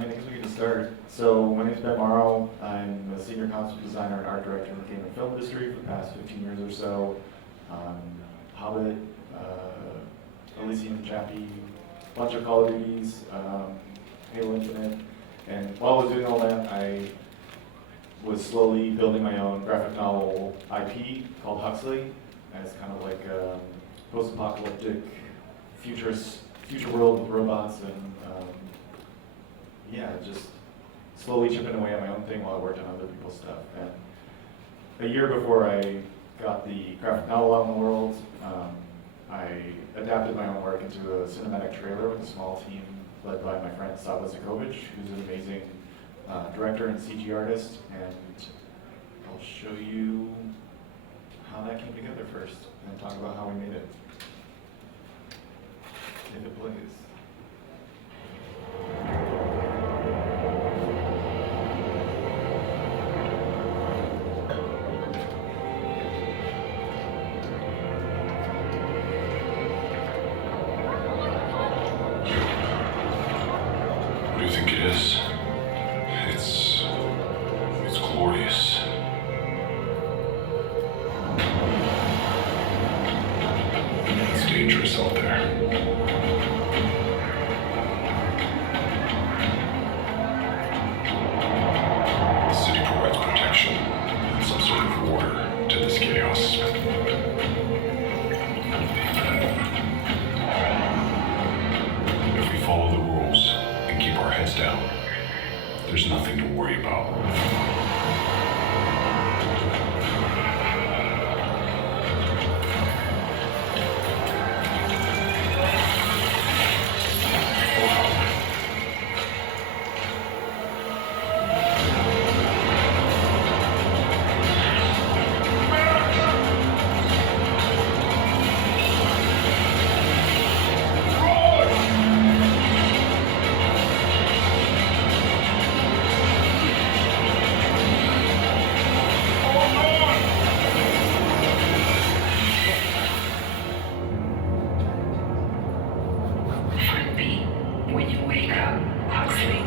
I guess we can just start. So my name is Mauro. I'm a senior concept designer and art director in the game and film industry for the past 15 years or so. Hobbit, Elysium Chappie, bunch of Call of Duties, Halo Infinite. And while I was doing all that, I was slowly building my own graphic novel IP called HUXLEY. And it's kind of like a post-apocalyptic future world with robots and yeah, just slowly chipping away at my own thing while I worked on other people's stuff. And a year before I got the graphic novel out in the world, I adapted my own work into a cinematic trailer with a small team led by my friend Sava Zakovic, who's an amazing director and CG artist. And I'll show you how that came together first, and talk about how we made it. If it plays. What do you think it is? It's glorious. It's dangerous out there. The city provides protection and some sort of order to this chaos. If we follow the rules and keep our heads down, there's nothing to worry about. When you wake up, Huxley.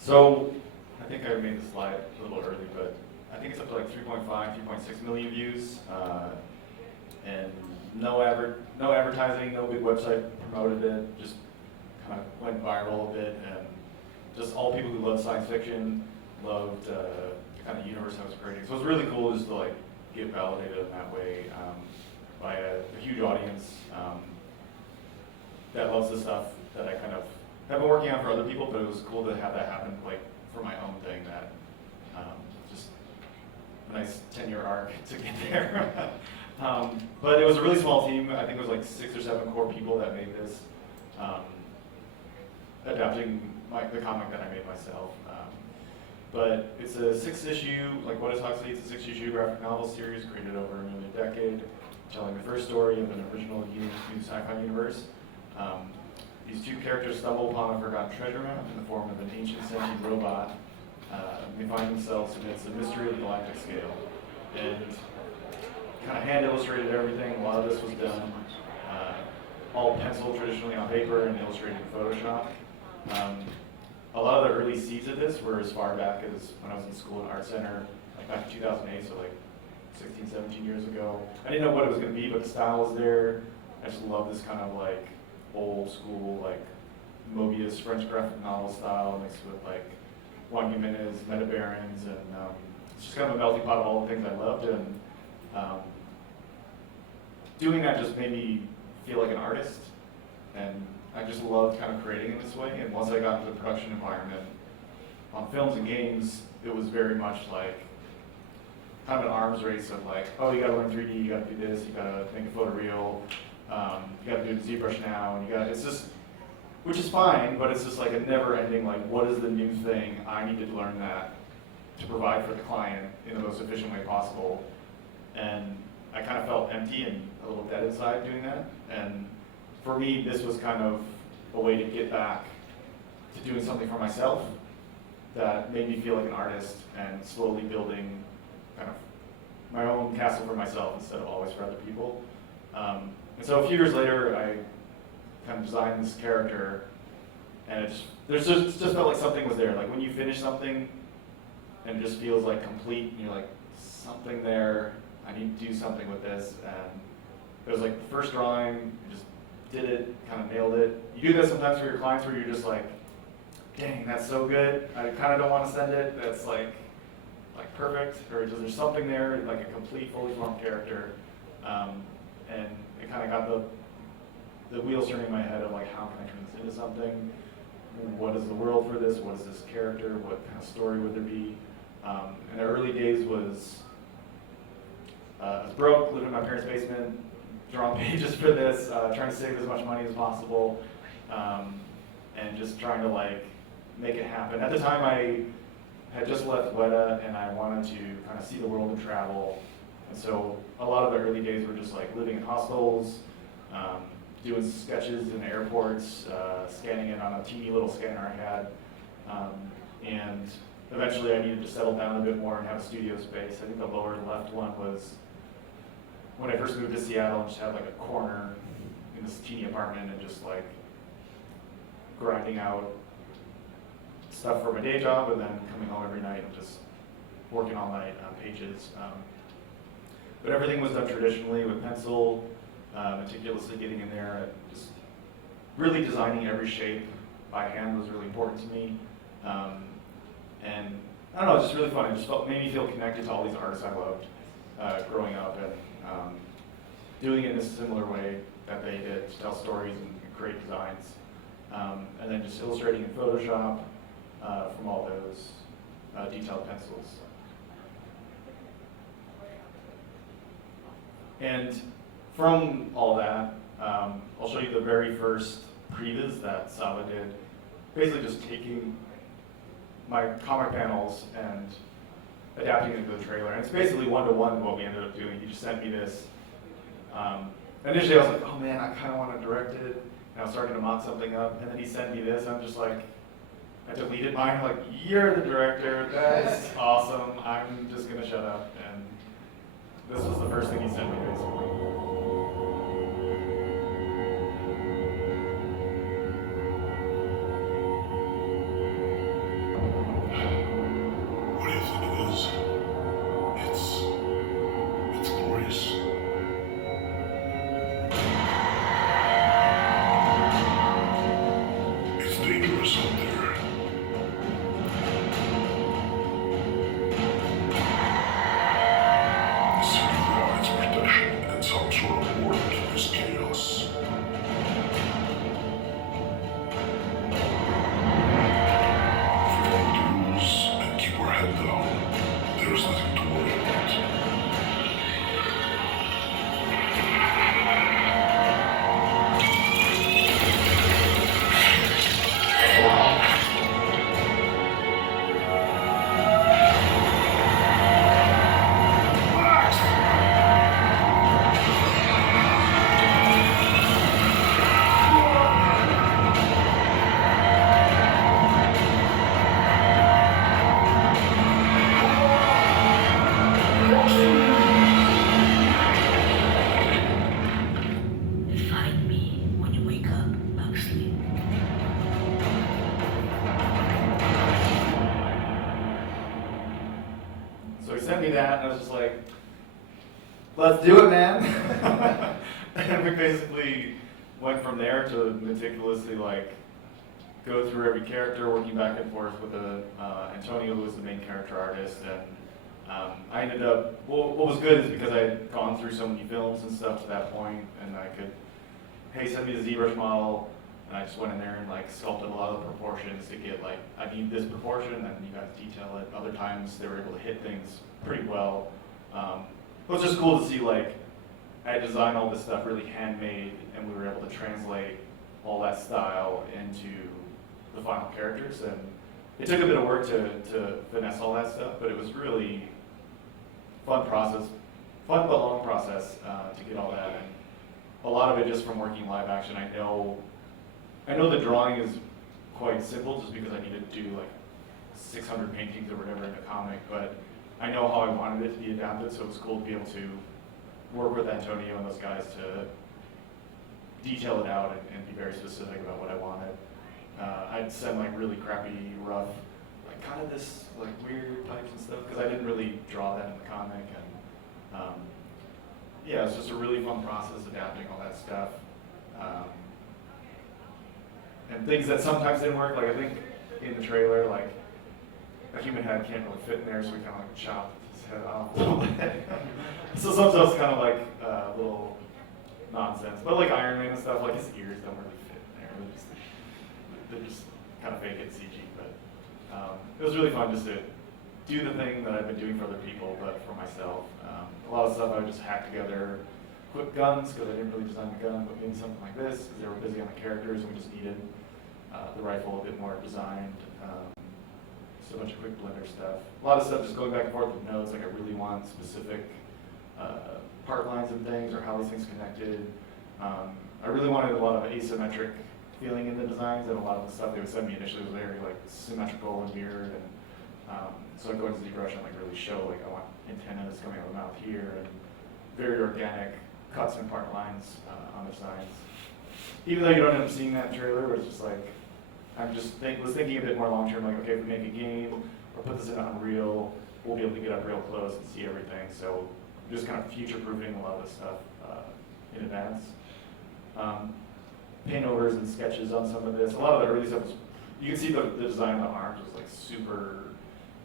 So, I think I made the slide a little early, but I think it's up to like 3.5, 3.6 million views, and no advertising, no big website promoted it, just kind of went viral a bit, and just all people who love science fiction, loved the kind of universe I was creating. So it was really cool just to like get validated in that way by a huge audience that loves the stuff that I kind of have been working on for other people, but it was cool to have that happen like for my own thing, that just a nice 10-year arc to get there. But it was a really small team. I think it was like 6 or 7 core people that made this, adapting the comic that I made myself. But it's a 6-issue, like what is Huxley? It's a 6-issue graphic novel series created over nearly a decade, telling the first story of an original new sci-fi universe. These two characters stumble upon a forgotten treasure map in the form of an ancient sentient robot. They find themselves amidst the mystery of the galactic scale. And kind of hand illustrated everything. A lot of this was done all pencil traditionally on paper and illustrated in Photoshop. A lot of the early seeds of this were as far back as when I was in school and art center, like back in 2008, so like 16, 17 years ago. I didn't know what it was going to be, but the style was there. I just love this kind of like old school, like Mobius French graphic novel style mixed with like Juan Jimenez, Meta Barons, and it's just kind of a melting pot of all the things I loved. And doing that just made me feel like an artist, and I just loved kind of creating in this way. And once I got into the production environment on films and games, it was very much like kind of an arms race of like, oh, you gotta learn 3D, you gotta do this, you gotta make a photoreal, you gotta do the ZBrush now, and it's just, which is fine, but it's just like a never ending, like, what is the new thing? I need to learn that to provide for the client in the most efficient way possible. And I kind of felt empty and a little dead inside doing that. And for me, this was kind of a way to get back to doing something for myself that made me feel like an artist and slowly building kind of my own castle for myself instead of always for other people. And so a few years later, I kind of designed this character, and it just felt like something was there. Like when you finish something and it just feels like complete, and you're like, something there, I need to do something with this. And it was like the first drawing, you just did it, kind of nailed it. You do that sometimes for your clients where you're just like, dang, that's so good. I kind of don't want to send it. That's like perfect. Or just, there's something there, like a complete, fully formed character. And it kind of got the wheels turning in my head of like, how can I turn this into something? What is the world for this? What is this character? What kind of story would there be? In the early days I was broke, living in my parents' basement, drawing pages for this, trying to save as much money as possible, and just trying to like make it happen. At the time, I had just left Weta, and I wanted to kind of see the world and travel. And so a lot of the early days were just like living in hostels, doing sketches in airports, scanning it on a teeny little scanner I had. And eventually I needed to settle down a bit more and have a studio space. I think the lower left one was when I first moved to Seattle and just had like a corner in this teeny apartment and just like grinding out stuff for my day job and then coming home every night and just working all night on pages. But everything was done traditionally with pencil, meticulously getting in there, just really designing every shape by hand was really important to me. And I don't know, it was just really fun. It just made me feel connected to all these artists I loved growing up and doing it in a similar way that they did to tell stories and create designs. And then just illustrating in Photoshop from all those detailed pencils. And from all that, I'll show you the very first previs that Sava did. Basically just taking my comic panels and adapting it to the trailer. And it's basically one-to-one what we ended up doing. He just sent me this. Initially I was like, oh man, I kind of want to direct it. And I was starting to mock something up. And then he sent me this. I'm just like, I deleted mine. Like, you're the director. That is awesome. I'm just going to shut up. And this was the first thing he sent me, basically. What do you think it is? It's glorious. It's dangerous out there. The city provides protection and some sort of order to this chaos. If we follow the rules and keep our head down, there's nothing to worry about. Find me when you wake up, Huxley. So he sent me that, and I was just like, let's do it, man. And we basically went from there to meticulously like go through every character, working back and forth with Antonio, who was the main character artist. And I ended up, what was good is because I had gone through so many films and stuff to that point, and I could, hey, send me the ZBrush model, and I just went in there and like sculpted a lot of the proportions to get like, I need this proportion, and you guys detail it. Other times they were able to hit things pretty well. It was just cool to see like, I designed all this stuff really handmade, and we were able to translate all that style into the final characters. And it took a bit of work to finesse all that stuff, but it was really fun but long process to get all that. And a lot of it just from working live action. I know the drawing is quite simple just because I needed to do like 600 paintings or whatever in a comic, but I know how I wanted it to be adapted, so it was cool to be able to work with Antonio and those guys to detail it out and be very specific about what I wanted. I'd send like really crappy, rough, like kind of this like weird pipes and stuff, because I didn't really draw that in the comic, and yeah, it's just a really fun process adapting all that stuff. And things that sometimes didn't work, like I think in the trailer, like a human head can't really fit in there, so we kind of like chopped his head off a little bit. So sometimes it's kind of like a little nonsense. But like Iron Man and stuff, like his ears don't really fit in there. They're just kind of fake it CG. But it was really fun just to do the thing that I've been doing for other people, but for myself. A lot of stuff I would just hack together. Quick guns, because I didn't really design the gun, but maybe something like this, because they were busy on the characters and we just needed the rifle a bit more designed. So a bunch of quick blender stuff. A lot of stuff just going back and forth with notes, like I really want specific part lines and things, or how these things connected. I really wanted a lot of asymmetric feeling in the designs, and a lot of the stuff they would send me initially was very like symmetrical and weird. And so I go into ZBrush and like really show like I want antennas coming out of the mouth here, and very organic cuts and part lines on the sides. Even though you don't end up seeing that in trailer, but it's just like, I'm just was thinking a bit more long term, like, okay, if we make a game or put this in Unreal, we'll be able to get up real close and see everything. So just kind of future proofing a lot of this stuff in advance. Paint overs and sketches on some of this. A lot of the early stuff was, you can see the design of the arms was like super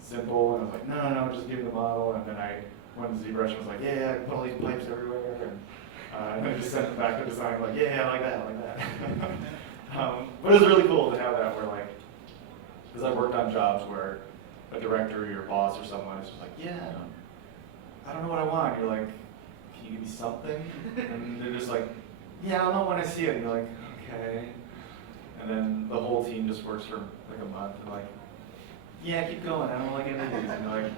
simple, and I was like, no, just give me the model. And then I went to ZBrush and was like, yeah, I can put all these pipes everywhere. And then I just sent it back the design, like, yeah, I like that. But it was really cool to have that where like, because I worked on jobs where a director or your boss or someone is just like, yeah, I don't know what I want. You're like, can you give me something? And they're just like, yeah, I'll know when I see it. And you're like, okay. And then the whole team just works for like a month and like, yeah, keep going. I don't like any of these. And you're like,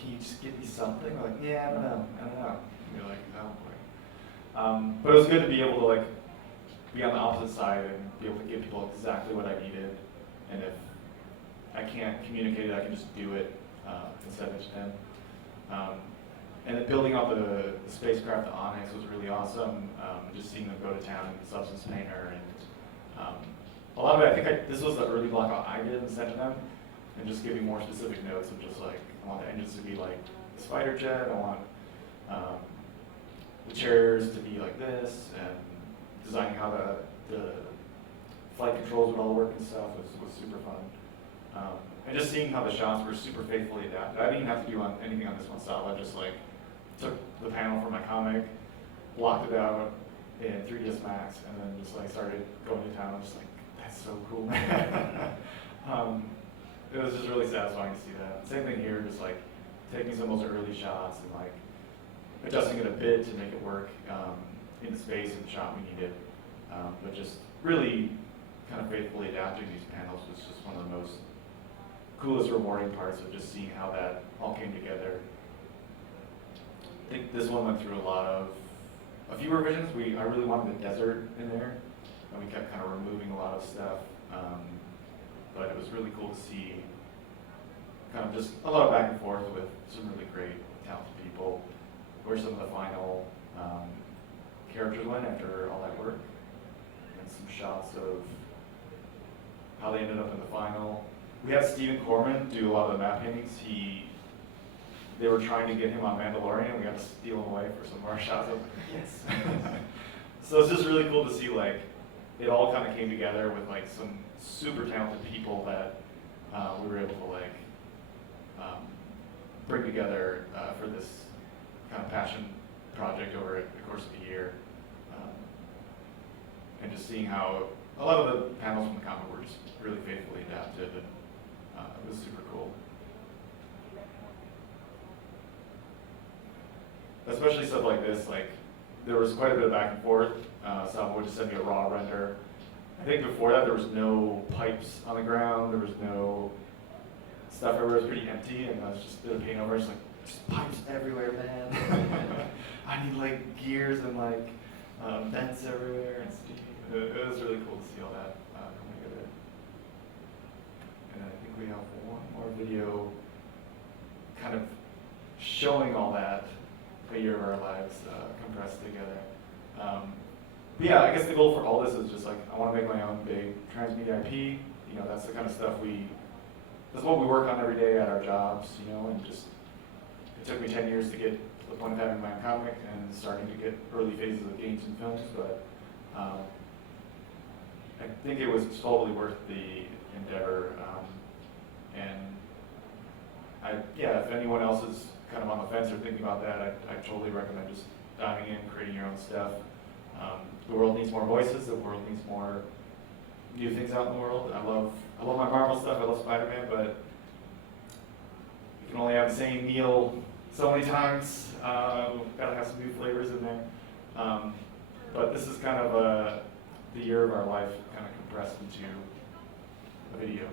can you just give me something? They're like, yeah, I don't know. And you're like, oh boy. But it was good to be able to like be on the opposite side and be able to give people exactly what I needed. And if I can't communicate it, I can just do it and send it to them. And then building out the spacecraft, the Onyx, was really awesome. Just seeing them go to town in the Substance Painter, and a lot of it, I think this was the early block out I did and sent to them, and just giving more specific notes of just like, I want the engines to be like the spider jet, I want the chairs to be like this, and designing how the flight controls would all work and stuff was super fun. And just seeing how the shots were super faithfully adapted. I didn't even have to do anything on this one style. I just like took the panel from my comic, blocked it out in 3ds Max, and then just like started going to town. I'm just like, that's so cool. It was just really satisfying to see that. Same thing here, just like taking some of those early shots and like adjusting it a bit to make it work in the space and the shot we needed. But just really kind of faithfully adapting these panels was just one of the most coolest, rewarding parts of just seeing how that all came together. I think this one went through a few revisions. I really wanted the desert in there, and we kept kind of removing a lot of stuff. But it was really cool to see kind of just a lot of back and forth with some really great, talented people, where some of the final characters went after all that work, and some shots of how they ended up in the final. We had Stephen Corman do a lot of the map paintings. They were trying to get him on Mandalorian. We got to steal him away for some more shots. Of yes. So it's just really cool to see like it all kind of came together with like some super talented people that we were able to like bring together for this kind of passion project over the course of the year. And just seeing how a lot of the panels from the comic were just really faithfully adapted, and it was super cool. Especially stuff like this, like there was quite a bit of back and forth. Someone would just send me a raw render. I think before that there was no pipes on the ground, there was no stuff everywhere, it was pretty empty, and I was just did a paint over, just like, there's pipes everywhere, man. I need like gears and like vents everywhere and steam. It was really cool to see all that come together. we have one more video kind of showing all that, a year of our lives compressed together. But yeah, I guess the goal for all this is just like, I want to make my own big transmedia IP. You know, that's the kind of stuff that's what we work on every day at our jobs, you know, and just, it took me 10 years to get to the point of having my own comic and starting to get early phases of games and films, but I think it was totally worth the endeavor. Yeah, if anyone else is kind of on the fence or thinking about that, I totally recommend just diving in, creating your own stuff. The world needs more voices. The world needs more new things out in the world. I love my Marvel stuff. I love Spider-Man, but you can only have the same meal so many times. Gotta have some new flavors in there. But this is kind of the year of our life, kind of compressed into a video.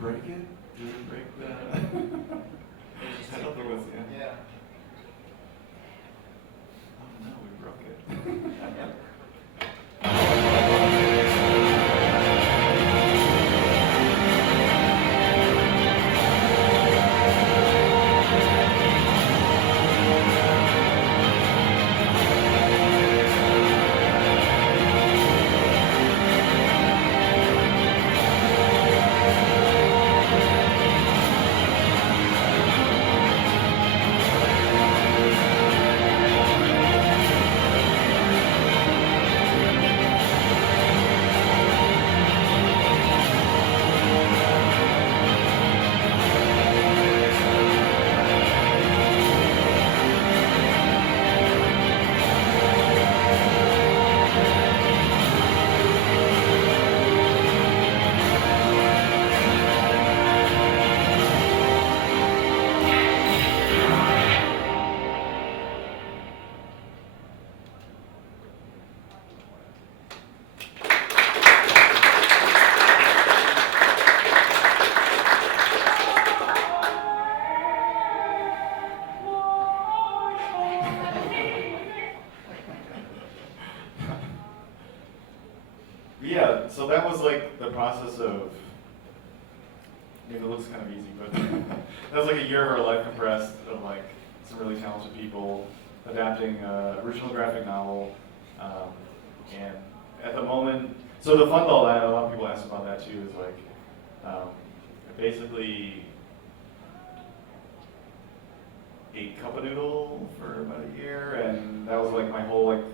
break it? Did it break the? I don't think it was. Yeah. Oh no, we broke it. Yeah, so that was like the process of, maybe it looks kind of easy, but that was like a year of our life compressed of like some really talented people adapting an original graphic novel. And at the moment, so to fund all that, a lot of people ask about that too, is like, I basically ate cup of noodle for about a year, and that was like my whole like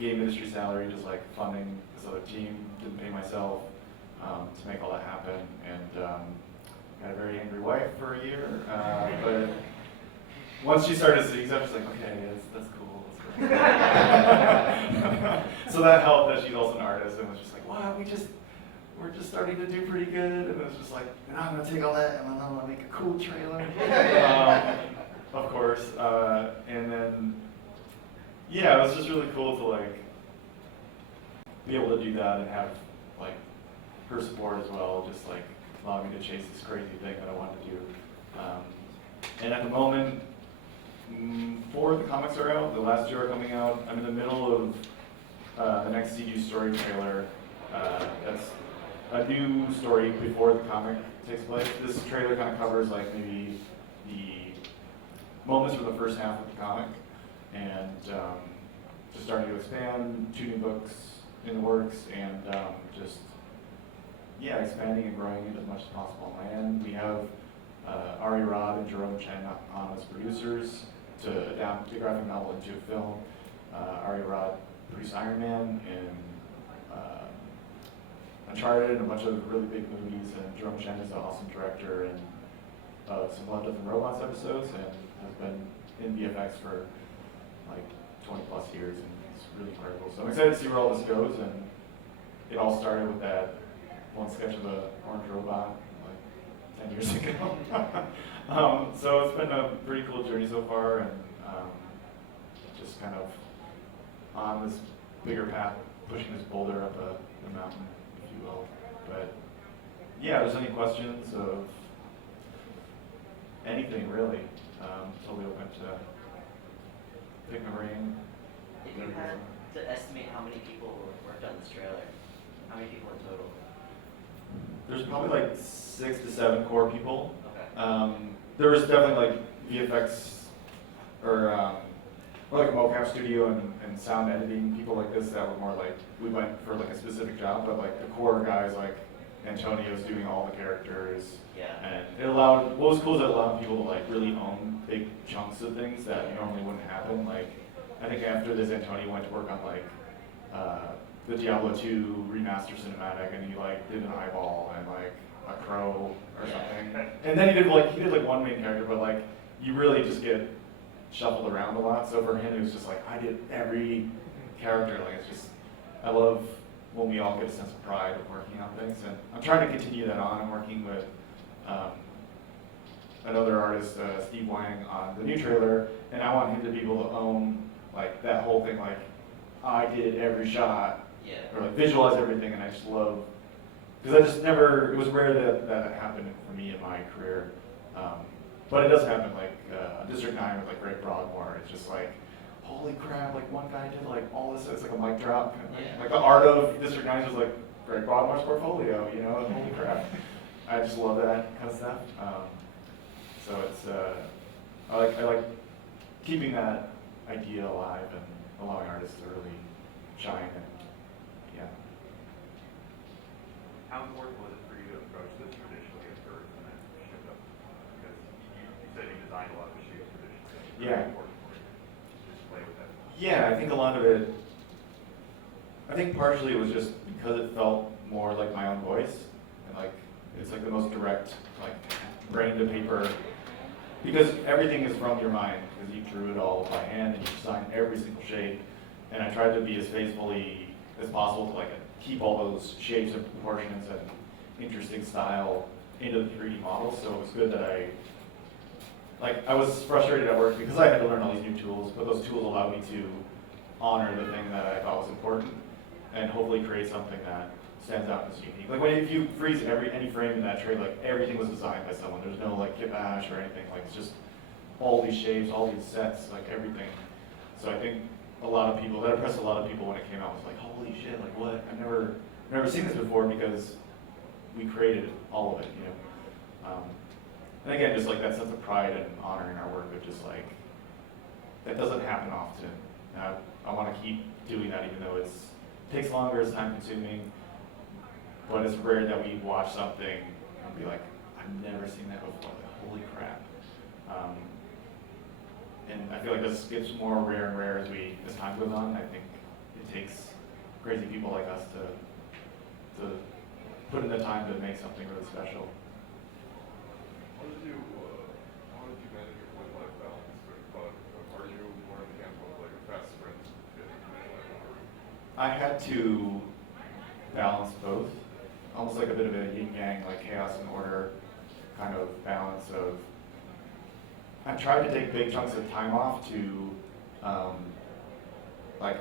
game industry salary, just like funding this other team, didn't pay myself to make all that happen, and had a very angry wife for a year, but once she started seeing stuff, she's like, okay, that's cool. So that helped that she's also an artist, and was just like, wow, we're just starting to do pretty good, and it was just like, and I'm gonna take all that and I'm gonna make a cool trailer, of course, and then, yeah, it was just really cool to like be able to do that and have like her support as well, just like allow me to chase this crazy thing that I wanted to do. And at the moment, 4 of the comics are out, the last 2 are coming out. I'm in the middle of the next CU story trailer. That's a new story before the comic takes place. This trailer kind of covers like maybe the moments from the first half of the comic, and just starting to expand, 2 new books in the works, and just, yeah, expanding and growing it as much as possible on my end. We have Ari Rod and Jerome Chen on as producers to adapt the graphic novel into a film. Ari Rod produced Iron Man and Uncharted and a bunch of really big movies, and Jerome Chen is an awesome director and some Love, Death, and Robots episodes, and has been in VFX for like 20 plus years, and it's really incredible. So I'm excited to see where all this goes, and it all started with that one sketch of the orange robot like 10 years ago. So it's been a pretty cool journey so far, and just kind of on this bigger path, pushing this boulder up the mountain, if you will. But yeah, if there's any questions of anything really, totally open to pick my brain. If you had to estimate how many people worked on this trailer, how many people in total? There's probably like 6 to 7 core people. Okay. There was definitely like VFX or like a mocap studio and sound editing people like this that were more like, we went for like a specific job, but like the core guys like Antonio's doing all the characters. Yeah. And it allowed, what was cool is it allowed people to like really own big chunks of things that normally wouldn't happen. Like, I think after this, Antonio went to work on like the Diablo 2 remaster cinematic, and he like did an eyeball and like a crow or something. And then he did like one main character, but like you really just get shuffled around a lot. So for him, it was just like I did every character. Like it's just, I love when we all get a sense of pride of working on things, and I'm trying to continue that on. I'm working with another artist, Steve Wang, on the new trailer, and I want him to be able to own like that whole thing. Like I did every shot, Yeah. or like visualize everything, and I just love because I just never, it was rare that happened for me in my career. But it does happen, like District 9 with like Greg Broadmoor. It's just like, holy crap, like one guy did like all this, it's like a mic drop. Kind of thing. Yeah. Like the art of District 9 was like Greg Broadmoor's portfolio, you know, holy crap. I just love that kind of stuff. So it's, I like keeping that idea alive and allowing artists to really shine. And, yeah. How important was it for you to approach this traditionally at first and then shift up? Because you said you designed a lot of the shapes traditionally. It's Yeah. really important for you to just play with that. Yeah, I think a lot of it, I think partially it was just because it felt more like my own voice, and like, it's like the most direct, like, brain to paper, because everything is from your mind, because you drew it all by hand and you designed every single shape, and I tried to be as faithfully as possible to like keep all those shapes and proportions and interesting style into the 3D model, so it was good that I was frustrated at work because I had to learn all these new tools, but those tools allowed me to honor the thing that I thought was important and hopefully create something that stands out as unique. Like if you freeze any frame in that trade, like everything was designed by someone. There's no like Kip Ash or anything. Like it's just all these shapes, all these sets, like everything. So I think that impressed a lot of people when it came out. It was like, holy shit, like what? I've never seen this before because we created all of it, you know. And again, just like that sense of pride and honoring our work, but just like, that doesn't happen often. And I want to keep doing that even though it takes longer, it's time consuming, but it's rare that we watch something and be like, I've never seen that before, like, holy crap. And I feel like this gets more rare and rare as time goes on. I think it takes crazy people like us to put in the time to make something really special. How did you manage your work-life balance? Are you more in the camp of like a fast sprint to get into I had to balance both, almost like a bit of a yin-yang, like chaos and order kind of balance of, I tried to take big chunks of time off to, like,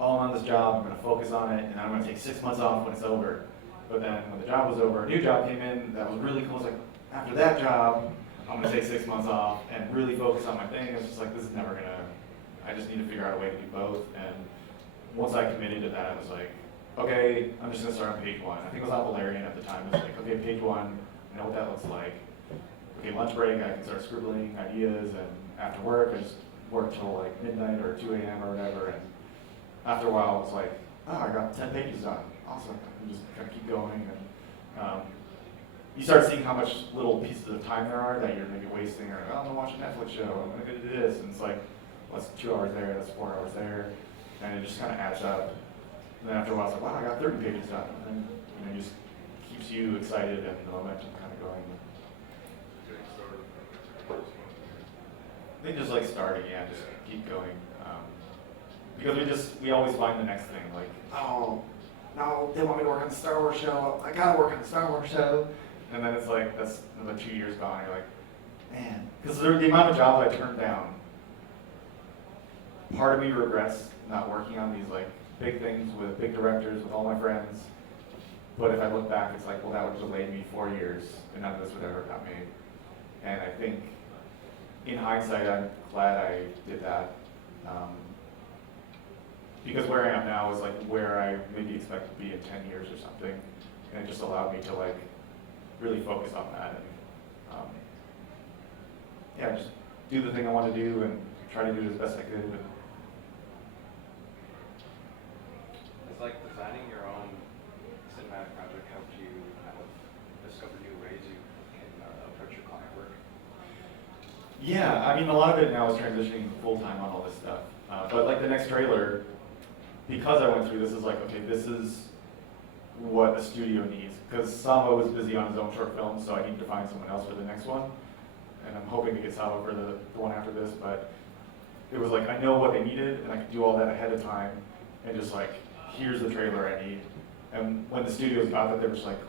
oh, I'm on this job, I'm gonna focus on it, and I'm gonna take 6 months off when it's over. But then when the job was over, a new job came in that was really cool. It's like, after that job, I'm gonna take 6 months off and really focus on my thing. It's just like, this is never gonna, I just need to figure out a way to do both. And once I committed to that, I was like, okay, I'm just gonna start on page 1. I think it was on Valerian at the time. It was like, okay, page 1, I know what that looks like. Okay, lunch break, I can start scribbling ideas, and after work, I just work till like midnight or 2 a.m. or whatever. And after a while, it's like, oh, I got 10 pages done. Awesome. And just kind of keep going. And you start seeing how much little pieces of time there are that you're maybe wasting, or oh, I'm gonna watch a Netflix show, I'm gonna do this, and it's like, well, that's 2 hours there, that's 4 hours there, and it just kind of adds up. And then after a while, it's like, wow, I got 30 pages done, and then it just keeps you excited and the momentum kind of going. getting started on the first one? I think just like starting, yeah, just keep going. Because we always find the next thing, like, oh, no, they want me to work on the Star Wars show, I gotta work on the Star Wars show. And then it's like, that's another 2 years gone, you're like, man. Because the amount of jobs I turned down, part of me regrets not working on these like big things with big directors, with all my friends. But if I look back, it's like, well, that would have delayed me 4 years, and none of this would ever have got made. And I think, in hindsight, I'm glad I did that. Because where I am now is like where I maybe expect to be in 10 years or something. And it just allowed me to like really focus on that and yeah, just do the thing I want to do and try to do it as best I could. It's like designing your own cinematic project helped you kind of discover new ways you can approach your client work. Yeah, I mean, a lot of it now is transitioning full-time on all this stuff. But like the next trailer, because I went through this, is like, okay, this is what a studio needs. Because Savo was busy on his own short film, so I need to find someone else for the next one. And I'm hoping to get Savo for the one after this, but it was like, I know what they needed, and I could do all that ahead of time, and just like, here's the trailer I need. And when the studios got that, they were just like,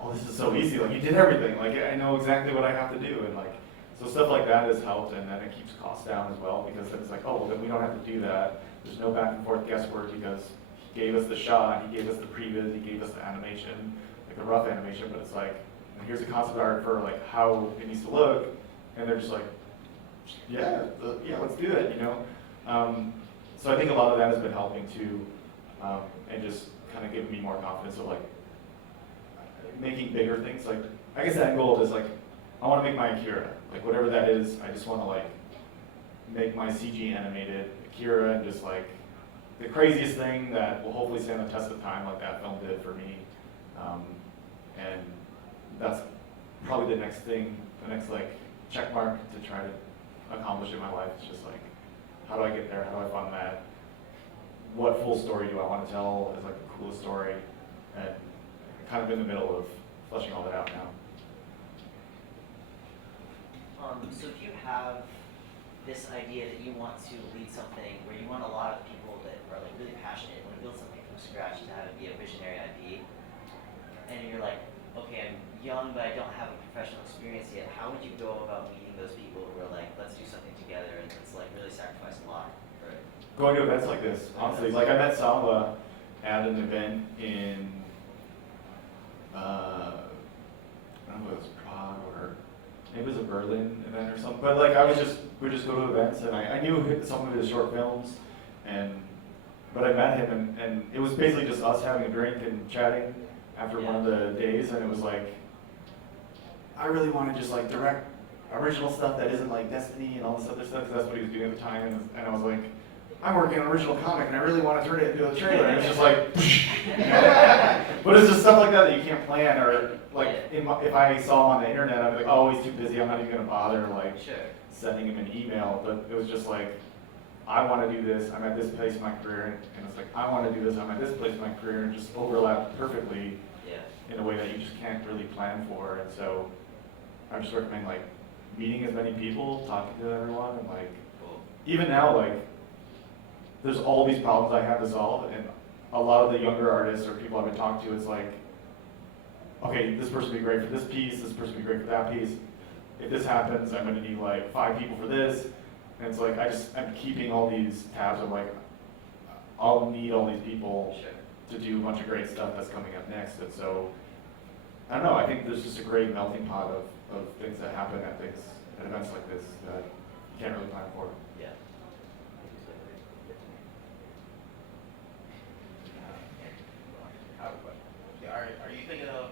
oh, this is so easy, like, you did everything, like, I know exactly what I have to do, and like, so stuff like that has helped, and then it keeps costs down as well, because it's like, oh, well, then we don't have to do that. There's no back and forth guesswork, because he gave us the shot, he gave us the previs, he gave us the animation. the rough animation, but it's like, here's a concept art for like how it needs to look, and they're just like, yeah, let's do it, you know. So I think a lot of that has been helping too, and just kind of giving me more confidence of like making bigger things. Like I guess the end goal is like I want to make my Akira, like whatever that is. I just want to like make my CG animated Akira and just like the craziest thing that will hopefully stand the test of time, like that film did for me. And that's probably the next thing, the next like check mark to try to accomplish in my life. It's just like, how do I get there? How do I fund that? What full story do I want to tell as like the coolest story? And kind of in the middle of fleshing all that out now. So if you have this idea that you want to lead something where you want a lot of people that are like really passionate, want to build something from scratch to have it be a visionary IP, and you're like, okay, I'm young but I don't have a professional experience yet, how would you go about meeting those people who are like, let's do something together and let's like really sacrifice a lot? Right. Going to events like this, honestly, like I met Sava at an event in, I don't know if it was Prague or maybe it was a Berlin event or something, but like we just go to events, and I knew some of his short films, but I met him, and it was basically just us having a drink and chatting after one of the days, and it was like, I really want to just like direct original stuff that isn't like Destiny and all this other stuff, because that's what he was doing at the time, and I was like, I'm working on an original comic, and I really want to turn it into a trailer, and it's just like, but it's just stuff like that you can't plan, or like if I saw him on the internet, I'd be like, oh, he's too busy, I'm not even gonna bother like sending him an email. But it was just like, I want to do this, I'm at this place in my career, and it's like, I want to do this, I'm at this place in my career, and just overlap perfectly in a way that you just can't really plan for. And so I just recommend like meeting as many people, talking to everyone, and like even now, like there's all these problems I have to solve, and a lot of the younger artists or people I've been talking to, it's like, okay, this person would be great for this piece, this person would be great for that piece. If this happens, I'm gonna need like 5 people for this. And it's like, I'm keeping all these tabs of like, I'll need all these people to do a bunch of great stuff that's coming up next. And so, I don't know, I think there's just a great melting pot of things that happen at events like this that you can't really plan for. Yeah. Are you thinking of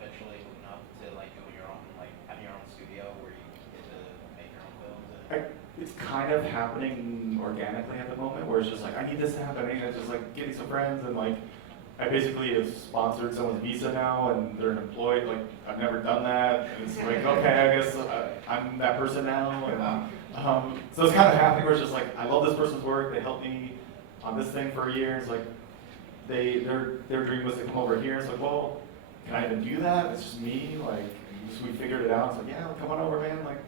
eventually moving up to like doing your own, like having your own studio where you get to make your own films? It's kind of happening organically at the moment, where it's just like, I need this to happen, and it's just like getting some friends, and like, I basically have sponsored someone's visa now, and they're employed, like, I've never done that, and it's like, okay, I guess I'm that person now, and so it's kind of happening where it's just like, I love this person's work, they helped me on this thing for a year, it's like, their dream was to come over here. It's like, well, can I even do that? It's just me. Like, we figured it out. It's like, yeah, come on over, man. Like,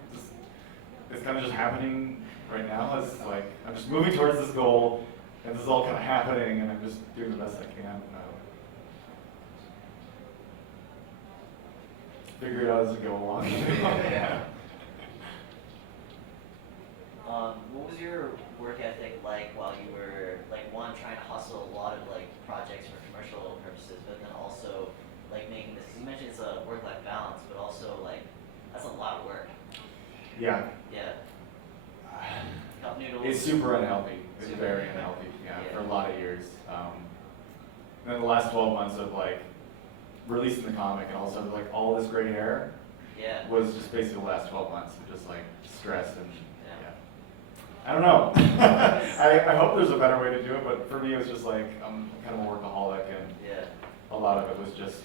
it's kind of just happening right now. It's like I'm just moving towards this goal, and this is all kind of happening, and I'm just doing the best I can. Figure it out as we go along. Yeah. What was your work ethic like while you were like trying to hustle a lot of like projects for commercial purposes, but then also like making this? 'Cause you mentioned it's a work-life balance, but also like that's a lot of work. Yeah. Yeah. Cup noodles. It's super unhealthy. It's very unhealthy. Yeah, for a lot of years. And then the last 12 months of like releasing the comic, and also like all this gray hair. Yeah. Was just basically the last 12 months of just like stress and. I don't know. I hope there's a better way to do it, but for me it was just like, I'm kind of a workaholic, and a lot of it was just,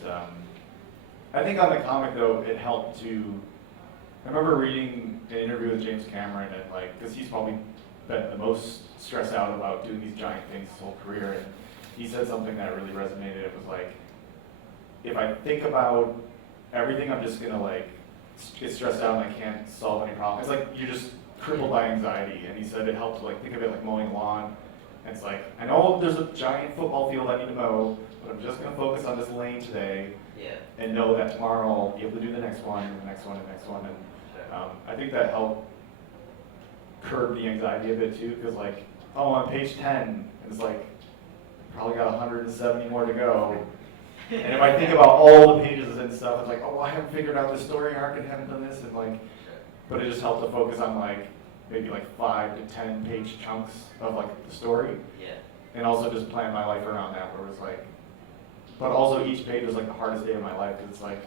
I think on the comic though, it helped to, I remember reading an interview with James Cameron, and like, because he's probably been the most stressed out about doing these giant things his whole career, and he said something that really resonated. It was like, if I think about everything, I'm just gonna like, get stressed out and I can't solve any problems. It's like, you're just crippled by anxiety, and he said it helped to like think of it like mowing lawn. And it's like, I know there's a giant football field I need to mow, but I'm just gonna focus on this lane today, and know that tomorrow I'll be able to do the next one, and the next one, and the next one. And I think that helped curb the anxiety a bit too, because like, oh, on page 10, and it's like, probably got 170 more to go. And if I think about all the pages and stuff, it's like, oh, I haven't figured out this story arc and haven't done this, and like, but it just helped to focus on like maybe like 5 to 10 page chunks of like the story, Yeah. and also just plan my life around that, where it was like, but also each page was like the hardest day of my life, because it's like,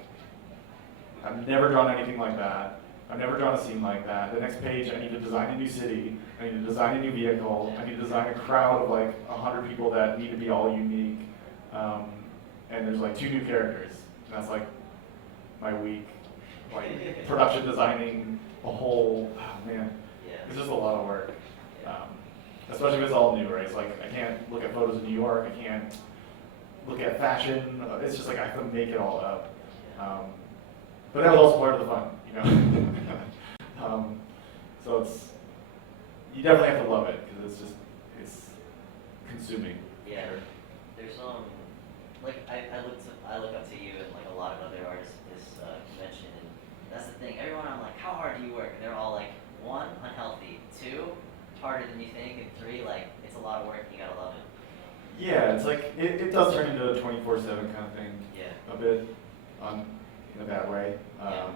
I've never drawn anything like that. I've never drawn a scene like that. The next page, I need to design a new city. I need to design a new vehicle. I need to design a crowd of like 100 people that need to be all unique. And there's like 2 new characters. And that's like my week. Like production designing a whole, oh man, Yeah. it's just a lot of work. Especially if it's all new, right? It's like I can't look at photos of New York. I can't look at fashion. It's just like I have to make it all up. But that was also part of the fun, you know. So you definitely have to love it, because it's consuming. Yeah. There's like I look up to you and like a lot of other artists at this convention, and that's the thing. Everyone, I'm like, how hard do you work? And they're all like, 1, unhealthy, 2, harder than you think, and 3, like it's a lot of work. You gotta love it. Yeah, it's like it does turn into a 24/7 kind of thing. Yeah. A bit, in a bad way. Yeah.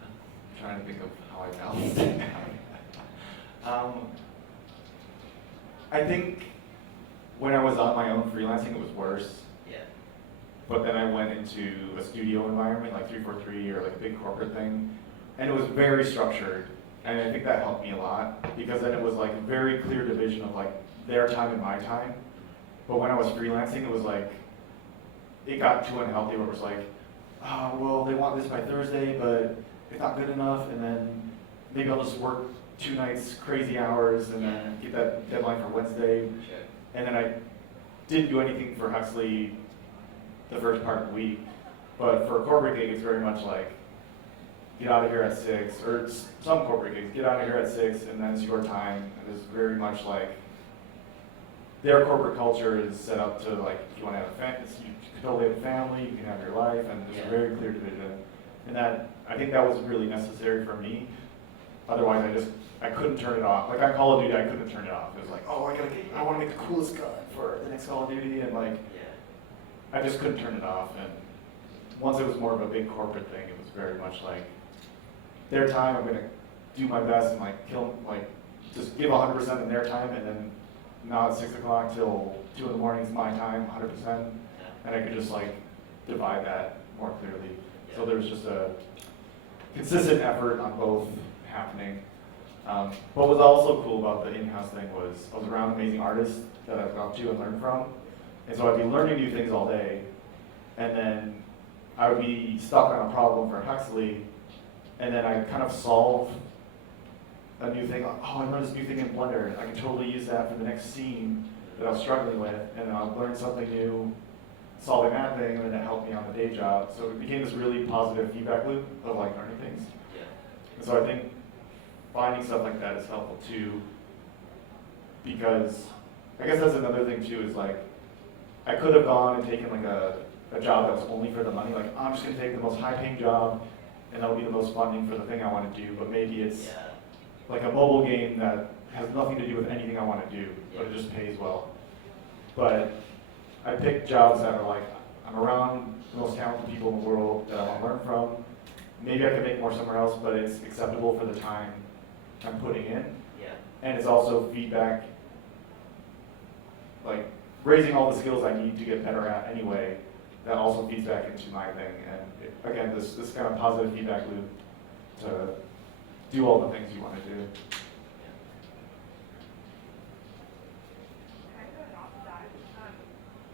I'm trying to think of how I balance it now. I think when I was on my own freelancing, it was worse. Yeah. But then I went into a studio environment, like 343 or like a big corporate thing, and it was very structured. And I think that helped me a lot, because then it was like a very clear division of like their time and my time. But when I was freelancing, it was like, it got too unhealthy where it was like, oh, well, they want this by Thursday, but it's not good enough, and then maybe I'll just work 2 nights, crazy hours, and then get that deadline for Wednesday. Sure. And then I didn't do anything for HUXLEY the first part of the week. But for a corporate gig, it's very much like, get out of here at 6, or some corporate gigs, get out of here at 6, and then it's your time. And it's very much like, their corporate culture is set up to like, if you want to have a family, you can totally have a family, you can have your life, and there's a very clear division. And that, I think that was really necessary for me. Otherwise, I couldn't turn it off. Like on Call of Duty, I couldn't turn it off. It was like, oh, I want to make the coolest gun for the next Call of Duty, and like, I just couldn't turn it off. And once it was more of a big corporate thing, it was very much like, their time, I'm gonna do my best and like just give 100% in their time, and then now at 6 o'clock till 2 in the morning is my time, 100%, and I could just like divide that more clearly. So there was just a consistent effort on both happening. What was also cool about the in-house thing was I was around amazing artists that I've gone to and learned from, and so I'd be learning new things all day, and then I would be stuck on a problem for HEXLEY, and then I'd kind of solve a new thing. Oh, I learned this new thing in Blender. I can totally use that for the next scene that I was struggling with, and then I'll learn something new, solving that thing, and then it helped me on the day job. So it became this really positive feedback loop of like learning things. Yeah. And so I think finding stuff like that is helpful too, because I guess that's another thing too, is like, I could have gone and taken like a job that was only for the money, like, I'm just gonna take the most high paying job, and that'll be the most funding for the thing I wanna do, but maybe it's like a mobile game that has nothing to do with anything I wanna do, but it just pays well. But I picked jobs that are like, I'm around the most talented people in the world that I wanna learn from. Maybe I could make more somewhere else, but it's acceptable for the time I'm putting in. Yeah. And it's also feedback, like raising all the skills I need to get better at anyway, that also feeds back into my thing. And again, this kind of positive feedback loop to do all the things you want to do. Kind of going off of that,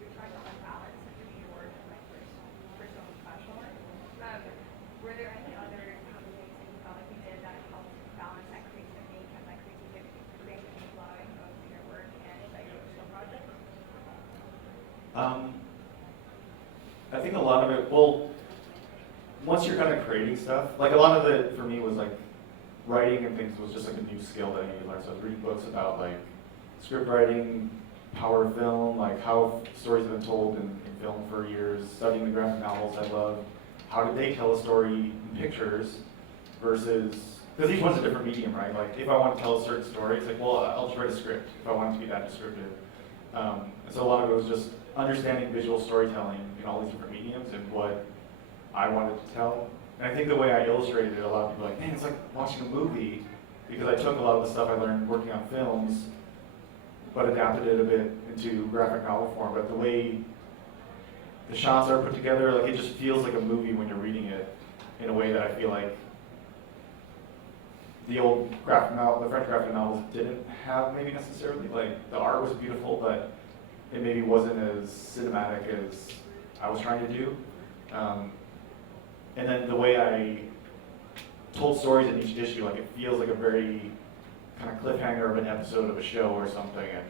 you're trying to find balance between your work and like personal and professional life. Were there any other things that you felt like you did that helped balance that creativity, kept that creativity flowing both in your work and like your personal projects? I think a lot of it, well, once you're kind of creating stuff, like a lot of it for me was like writing and things was just like a new skill that I needed to learn. So I was reading books about like script writing, power of film, like how stories have been told in film for years, studying the graphic novels I love. How did they tell a story in pictures versus, because each one's a different medium, right? Like if I want to tell a certain story, it's like, well, I'll just write a script if I want it to be that descriptive. And so a lot of it was just understanding visual storytelling in all these different mediums and what I wanted to tell. And I think the way I illustrated it, a lot of people are like, man, it's like watching a movie, because I took a lot of the stuff I learned working on films, but adapted it a bit into graphic novel form. But the way the shots are put together, like it just feels like a movie when you're reading it in a way that I feel like the old graphic novel, the French graphic novels didn't have maybe necessarily. Like the art was beautiful, but it maybe wasn't as cinematic as I was trying to do. And then the way I told stories in each issue, like it feels like a very kind of cliffhanger of an episode of a show or something. And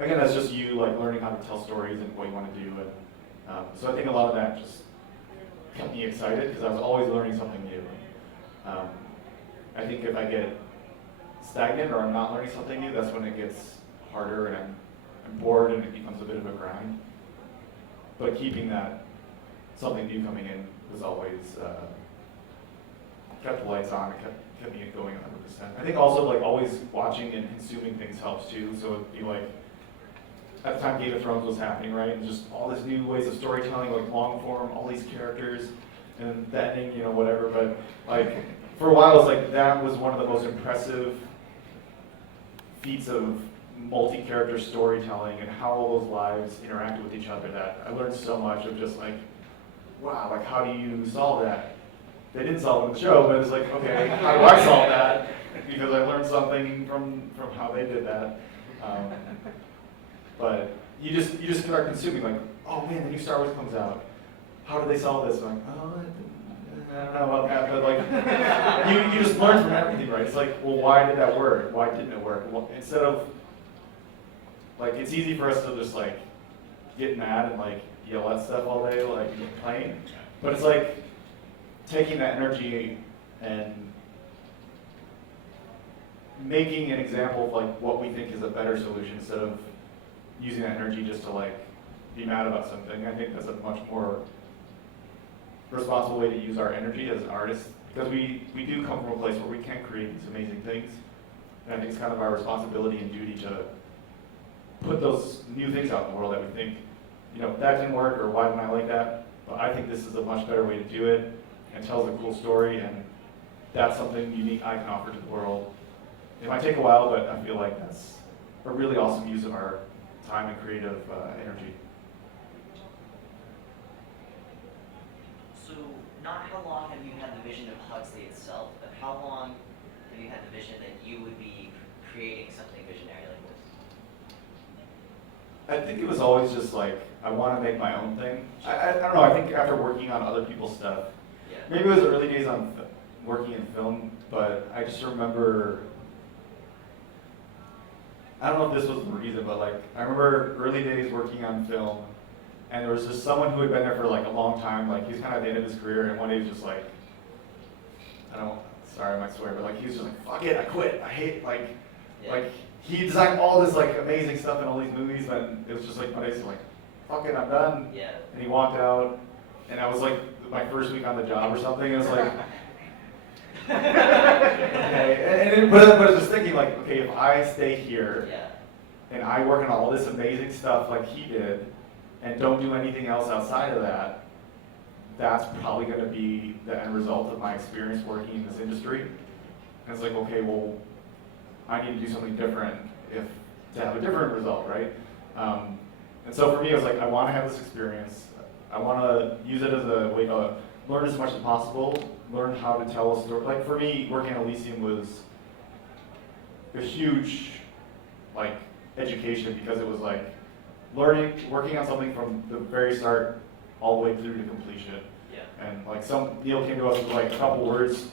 again, that's just you like learning how to tell stories and what you want to do. And so I think a lot of that just kept me excited because I was always learning something new. I think if I get stagnant or I'm not learning something new, that's when it gets harder and I'm bored and it becomes a bit of a grind. But keeping that something new coming in was always kept the lights on, kept me going 100%. I think also like always watching and consuming things helps too. So it'd be like, at the time Game of Thrones was happening, right? And just all these new ways of storytelling, like long form, all these characters, and the ending, you know, whatever. But like, for a while, it's like that was one of the most impressive feats of multi-character storytelling and how all those lives interacted with each other. That I learned so much of just like, wow, like how do you solve that? They didn't solve it in the show, but it's like, okay, how do I solve that? Because I learned something from how they did that. But you just start consuming like, oh man, the new Star Wars comes out. How do they solve this? I'm like, oh, I don't know about that, but like, you just learn from everything, right? It's like, well, why did that work? Why didn't it work? Well, instead of, like, it's easy for us to just like get mad and like yell at stuff all day, like complain. But it's like taking that energy and making an example of like what we think is a better solution instead of using that energy just to like be mad about something. I think that's a much more responsible way to use our energy as artists, because we do come from a place where we can create these amazing things. And I think it's kind of our responsibility and duty to put those new things out in the world that we think, you know, that didn't work or why didn't I like that? But I think this is a much better way to do it and tells a cool story, and that's something unique I can offer to the world. It might take a while, but I feel like that's a really awesome use of our time and creative energy. So, not how long have you had the vision of Huxley itself, but how long have you had the vision that you would be creating something visionary like this? I think it was always just like, I want to make my own thing. I don't know, I think after working on other people's stuff, Yeah. maybe it was the early days on working in film, but I just remember, I don't know if this was the reason, but like, I remember early days working on film, and there was just someone who had been there for like a long time, like he was kind of at the end of his career, and one day he was just like, sorry I might swear, but like he was just like, fuck it, I quit, I hate, like, Yeah. like he designed all this like amazing stuff in all these movies, and it was just like one day he's like, fuck it, I'm done. Yeah. And he walked out, and I was like my first week on the job or something, and it was like, okay, but I was just thinking like, okay, if I stay here, Yeah. and I work on all this amazing stuff like he did, and don't do anything else outside of that, that's probably going to be the end result of my experience working in this industry. And it's like, okay, well, I need to do something different to have a different result, right? And so for me, it was like, I want to have this experience. I want to use it as a way to learn as much as possible, learn how to tell a story. Like for me, working at Elysium was a huge, like, education, because it was like working on something from the very start all the way through to completion. Yeah. And like Neil came to us with like a couple words,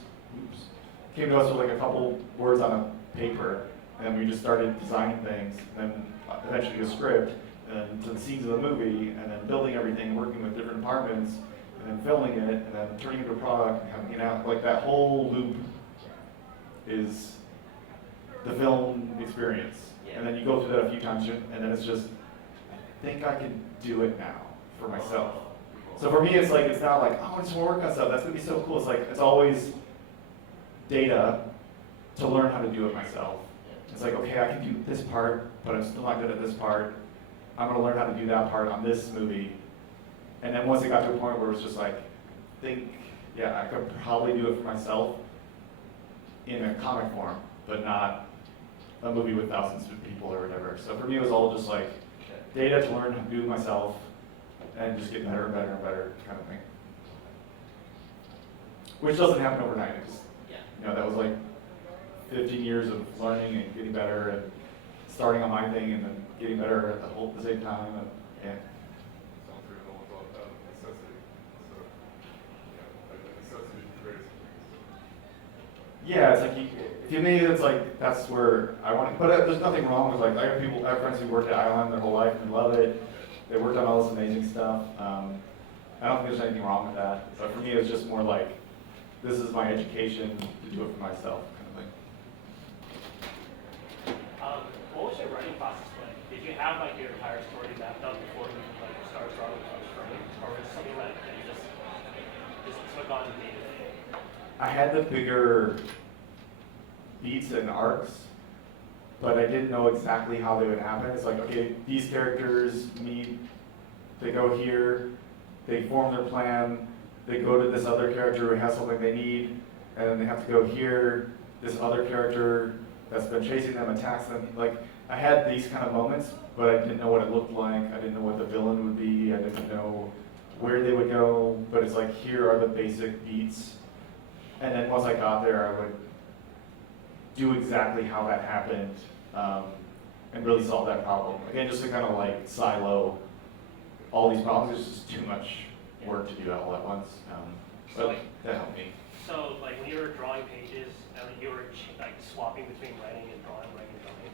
came to us with like a couple words on a paper, and then we just started designing things, and then eventually a script, and to the scenes of the movie, and then building everything, working with different departments, and then filming it, and then turning it into a product, and having it out. Like that whole loop is the film experience. Yeah. And then you go through that a few times, and then it's just, I think I can do it now for myself. So for me, it's like, it's not like, oh, I just want to work on stuff. That's going to be so cool. It's like, it's always data to learn how to do it myself. It's like, okay, I can do this part, but I'm still not good at this part. I'm gonna learn how to do that part on this movie. And then once it got to a point where it was just like, yeah, I could probably do it for myself in a comic form, but not a movie with thousands of people or whatever. So for me, it was all just like data to learn how to do it myself and just get better and better and better kind of thing. Which doesn't happen overnight. It just, that was like 15 years of learning and getting better and starting on my thing and then getting better at the same time. And, Sounds reasonable. It's all about necessity. So, like the necessity is the greatest thing. yeah, it's like, if you made it, it's like, that's where I want to, but there's nothing wrong with like, I have friends who worked at ILM their whole life and love it. They worked on all this amazing stuff. I don't think there's anything wrong with that. But for me, it was just more like, this is my education to do it for myself kind of thing. What was your writing process like? Did you have like your entire story mapped out before you like started drawing from it, or was it something that you just took on day to day? I had the bigger beats and arcs, but I didn't know exactly how they would happen. It's like, okay, these characters meet, they go here, they form their plan, they go to this other character who has something they need, and then they have to go here, this other character that's been chasing them attacks them. Like, I had these kind of moments, but I didn't know what it looked like, I didn't know what the villain would be, I didn't know where they would go, but it's like, here are the basic beats. And then once I got there, I would do exactly how that happened, and really solve that problem. Again, just to kind of like silo all these problems, it's just too much work to do that all at once. So But like- that helped me. So like when you were drawing pages, you were like swapping between writing and drawing, writing and drawing.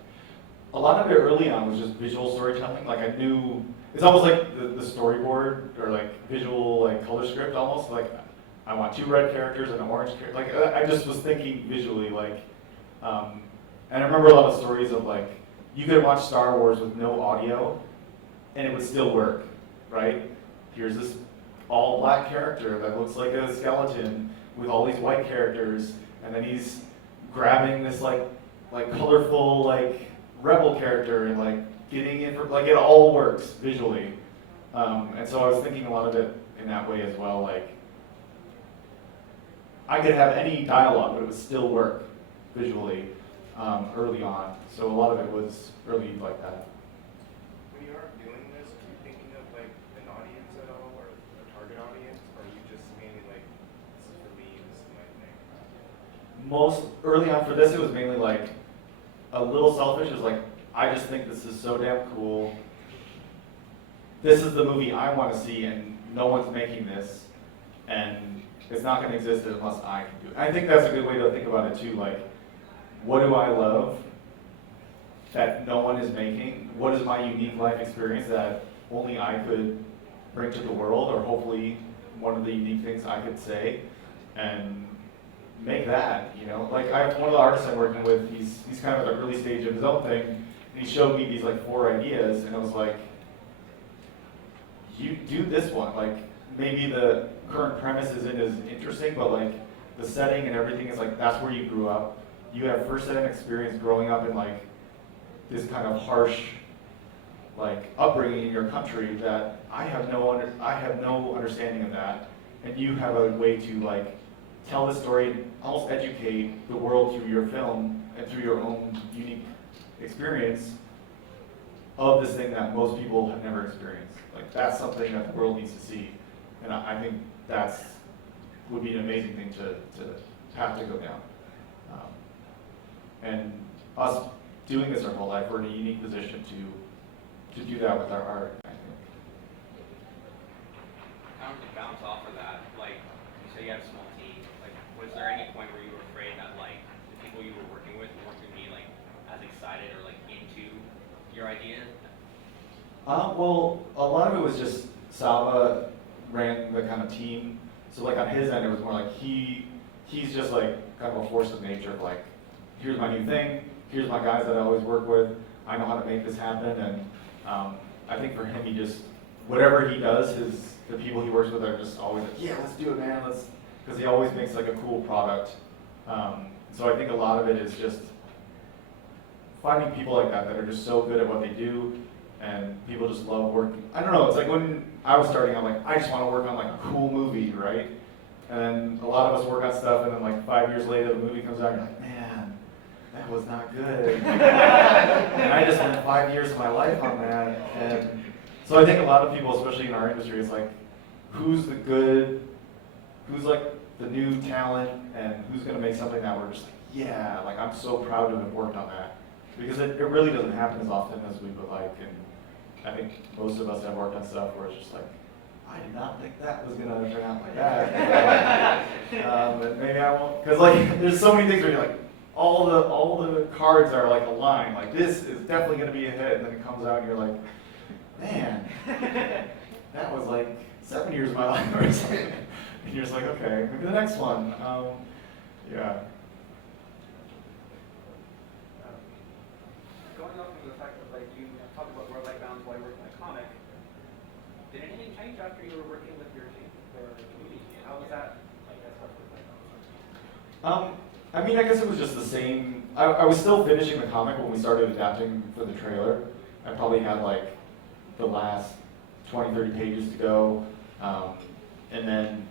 A lot of it early on was just visual storytelling. Like I knew, it's almost like the storyboard or like visual like color script almost. Like I want 2 red characters and an orange character. Like I just was thinking visually like, and I remember a lot of stories of like, you could watch Star Wars with no audio and it would still work, right? Here's this all black character that looks like a skeleton with all these white characters, and then he's grabbing this like colorful like rebel character and like getting in for, like it all works visually. And so I was thinking a lot of it in that way as well. Like I could have any dialogue, but it would still work visually early on. So a lot of it was early like that. When you are doing this, are you thinking of like an audience at all, or a target audience, or are you just mainly like, this is for me, this is my thing? Most early on for this, it was mainly like a little selfish. Is like, I just think this is so damn cool. This is the movie I want to see, and no one's making this, and it's not going to exist unless I can do it. I think that's a good way to think about it too. Like, what do I love that no one is making? What is my unique life experience that only I could bring to the world, or hopefully one of the unique things I could say, and make that, you know? Like one of the artists I'm working with, he's kind of at the early stage of his own thing, and he showed me these like 4 ideas, and I was like, you do this one. Like maybe the current premise isn't as interesting, but like the setting and everything is like, that's where you grew up. You have first-hand experience growing up in like this kind of harsh like upbringing in your country that I have no understanding of that, and you have a way to like tell the story and almost educate the world through your film and through your own unique experience of this thing that most people have never experienced. Like that's something that the world needs to see, and I think that's would be an amazing thing to have to go down. And us doing this our whole life, we're in a unique position to do that with our art, I think. Kind of to bounce off of that, like you say you have a small team, like was there any point where you were afraid that like the people you were working with weren't going to be like as excited or like into your idea? Well, a lot of it was just Salva ran the kind of team, so like on his end it was more like he's just like kind of a force of nature of like, here's my new thing, here's my guys that I always work with, I know how to make this happen, and I think for him, he just, whatever he does, the people he works with are just always like, yeah, let's do it, man, because he always makes like a cool product. So I think a lot of it is just finding people like that that are just so good at what they do, and people just love working. I don't know, it's like when I was starting, I'm like, I just want to work on like a cool movie, right? And then a lot of us work on stuff, and then like 5 years later, the movie comes out, and you're like, man, that was not good. And I just spent 5 years of my life on that. And so I think a lot of people, especially in our industry, is like, who's the good, who's like the new talent, and who's going to make something that we're just like, yeah, like I'm so proud to have worked on that. Because it really doesn't happen as often as we would like. And I think most of us have worked on stuff where it's just like, I did not think that was gonna turn out like that. But maybe I won't, because like there's so many things where you're like, all the cards are like aligned. Like this is definitely gonna be a hit, and then it comes out and you're like, man, that was like 7 years of my life or something. And you're just like, okay, maybe the next one. Yeah. Going off of the fact that like you talked about work-life balance while you were working on a comic, did anything change after you were working with your team or community? How was that? Like that's what work-life balance. I mean, I guess it was just the same. I was still finishing the comic when we started adapting for the trailer. I probably had like the last 20, 30 pages to go. And then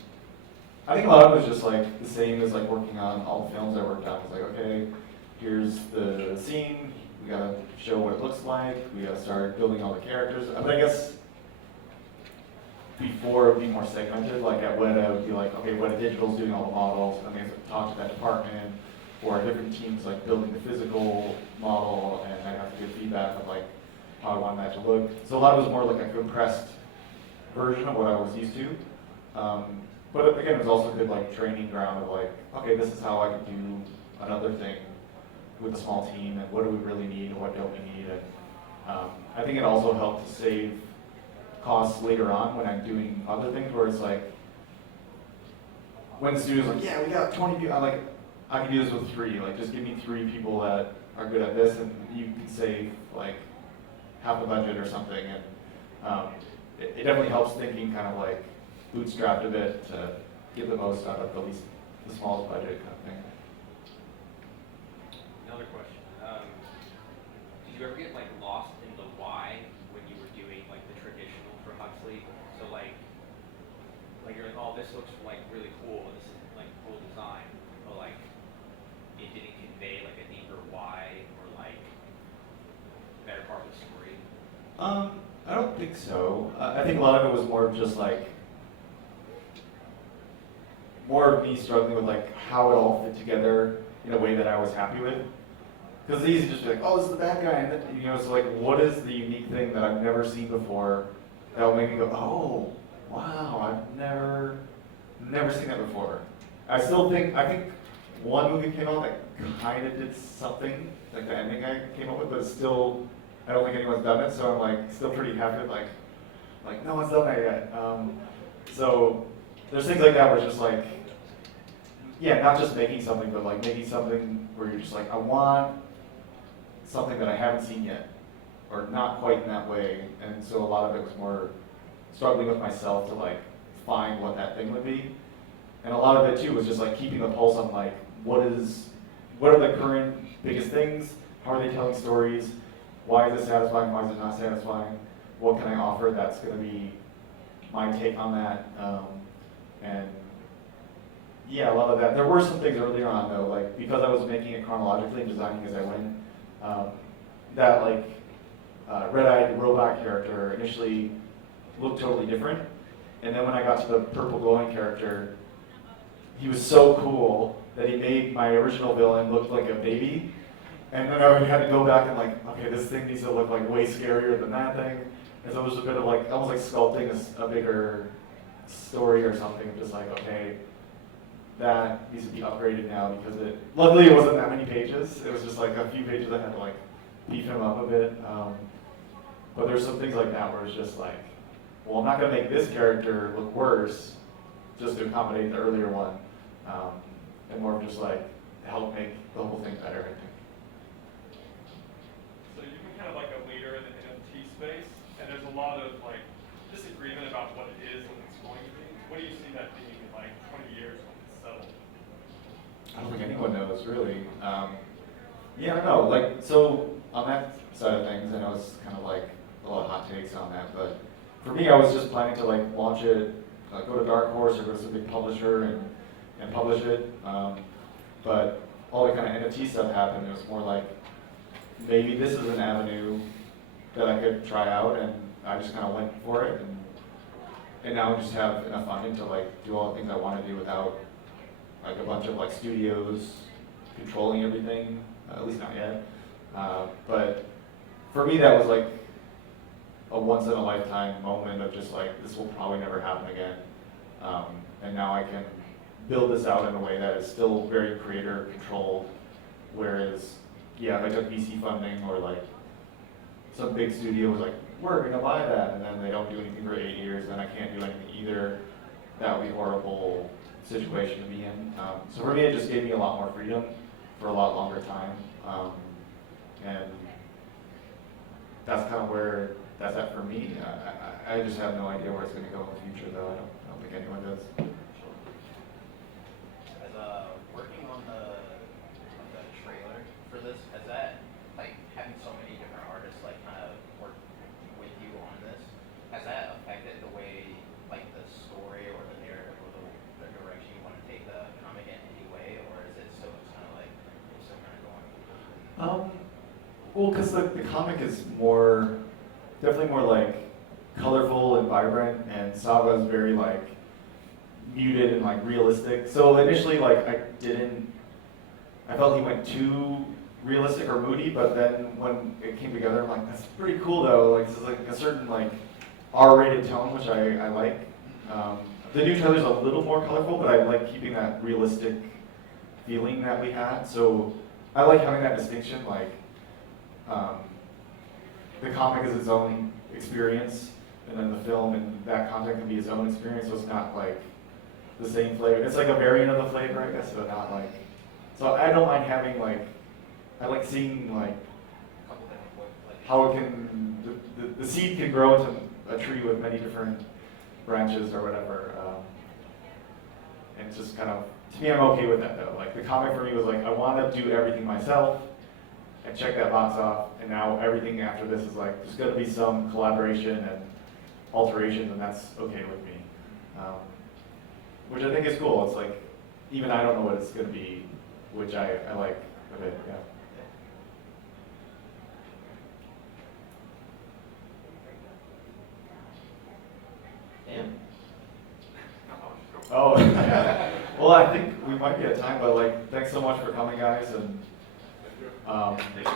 I think a lot of it was just like the same as like working on all the films I worked on. It's like, okay, here's the scene. We gotta show what it looks like. We gotta start building all the characters. But I guess before it would be more segmented, like at Weta, it would be like, okay, Weta Digital's doing all the models, and they have to talk to that department, or different teams like building the physical model, and I have to give feedback of like how I want that to look. So a lot of it was more like a compressed version of what I was used to. But again, it was also a good like training ground of like, okay, this is how I can do another thing with a small team, and what do we really need, and what don't we need. And I think it also helped to save costs later on when I'm doing other things, where it's like, when the studio's like, yeah, we got 20 people, I'm like, I can do this with 3, like just give me 3 people that are good at this, and you can save like half the budget or something. And it definitely helps thinking kind of like bootstrapped a bit to get the most out of the smallest budget kind of thing. Another question. Did you ever get like lost in the why when you were doing like the traditional for Huxley? So like you're like, oh, this looks like really cool. This is like cool design, but like it didn't convey like a deeper why or like better part of the story. I don't think so. I think a lot of it was more of just like more of me struggling with like how it all fit together in a way that I was happy with. Because it's easy to just be like, oh, this is the bad guy, and then, you know, so like, what is the unique thing that I've never seen before that will make me go, oh, wow, I've never seen that before. I think one movie came out that kind of did something, like the ending I came up with, but it's still, I don't think anyone's done it, so I'm like still pretty happy with like no one's done that yet. So there's things like that where it's just like, yeah, not just making something, but like making something where you're just like, I want something that I haven't seen yet, or not quite in that way. And so a lot of it was more struggling with myself to like find what that thing would be. And a lot of it too was just like keeping the pulse on like, what are the current biggest things? How are they telling stories? Why is it satisfying? Why is it not satisfying? What can I offer that's going to be my take on that? And yeah, a lot of that. There were some things earlier on though, like because I was making it chronologically and designing as I went, that like red-eyed robot character initially looked totally different. And then when I got to the purple glowing character, he was so cool that he made my original villain look like a baby. And then I had to go back and like, okay, this thing needs to look like way scarier than that thing. And so it was a bit of like, almost like sculpting a bigger story or something, just like, okay, that needs to be upgraded now because luckily it wasn't that many pages. It was just like a few pages I had to like beef him up a bit. But there's some things like that where it's just like, well, I'm not gonna make this character look worse just to accommodate the earlier one. And more of just like help make the whole thing better, I think. So you've been kind of like a leader in the NFT space, and there's a lot of like disagreement about what it is and what it's going to be. What do you see that being in like 20 years when it's settled? I don't think anyone knows really. Yeah, I don't know. Like, so on that side of things, I know it's kind of like a lot of hot takes on that, but for me, I was just planning to like launch it, go to Dark Horse or go to some big publisher and publish it. But all the kind of NFT stuff happened. It was more like, maybe this is an avenue that I could try out, and I just kind of went for it. And now I just have enough funding to like do all the things I want to do without like a bunch of like studios controlling everything, at least not yet. But for me, that was like a once in a lifetime moment of just like, this will probably never happen again. And now I can build this out in a way that is still very creator controlled. Whereas, yeah, if I took VC funding or like some big studio was like, we're gonna buy that, and then they don't do anything for 8 years, then I can't do anything either. That would be a horrible situation to be in. So for me, it just gave me a lot more freedom for a lot longer time. And that's kind of where that's at for me. I just have no idea where it's going to go in the future, though. I don't think anyone does. As working on the trailer for this, has that, like, having so many different artists like kind of work with you on this, has that affected the way, like, the story or the narrative or the direction you want to take the comic in any way, or is it still kind of like it's still kind of going? Well, because the comic is definitely more like colorful and vibrant, and Saba is very like muted and like realistic. So initially, like I felt he went too realistic or moody, but then when it came together, I'm like, that's pretty cool though. Like this is like a certain like R-rated tone, which I like. The new trailer's a little more colorful, but I like keeping that realistic feeling that we had. So I like having that distinction, like. The comic is its own experience, and then the film and that content can be its own experience, so it's not like the same flavor. It's like a variant of the flavor, I guess, but not like. So I don't mind having like, I like seeing like how it can, the seed can grow into a tree with many different branches or whatever. And it's just kind of, to me, I'm okay with that though. Like the comic for me was like, I want to do everything myself. And check that box off, and now everything after this is like, there's going to be some collaboration and alterations, and that's okay with me. Which I think is cool. It's like, even I don't know what it's going to be, which I like a bit, yeah. Dan? Oh, well, I think we might be at time, but like, thanks so much for coming, guys, and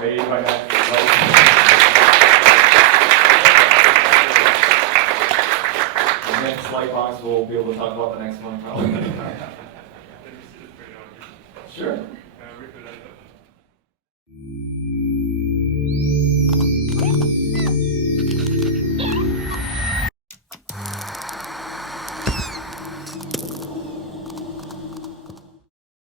maybe by next. The next LightBox we'll be able to talk about the next one probably. Sure.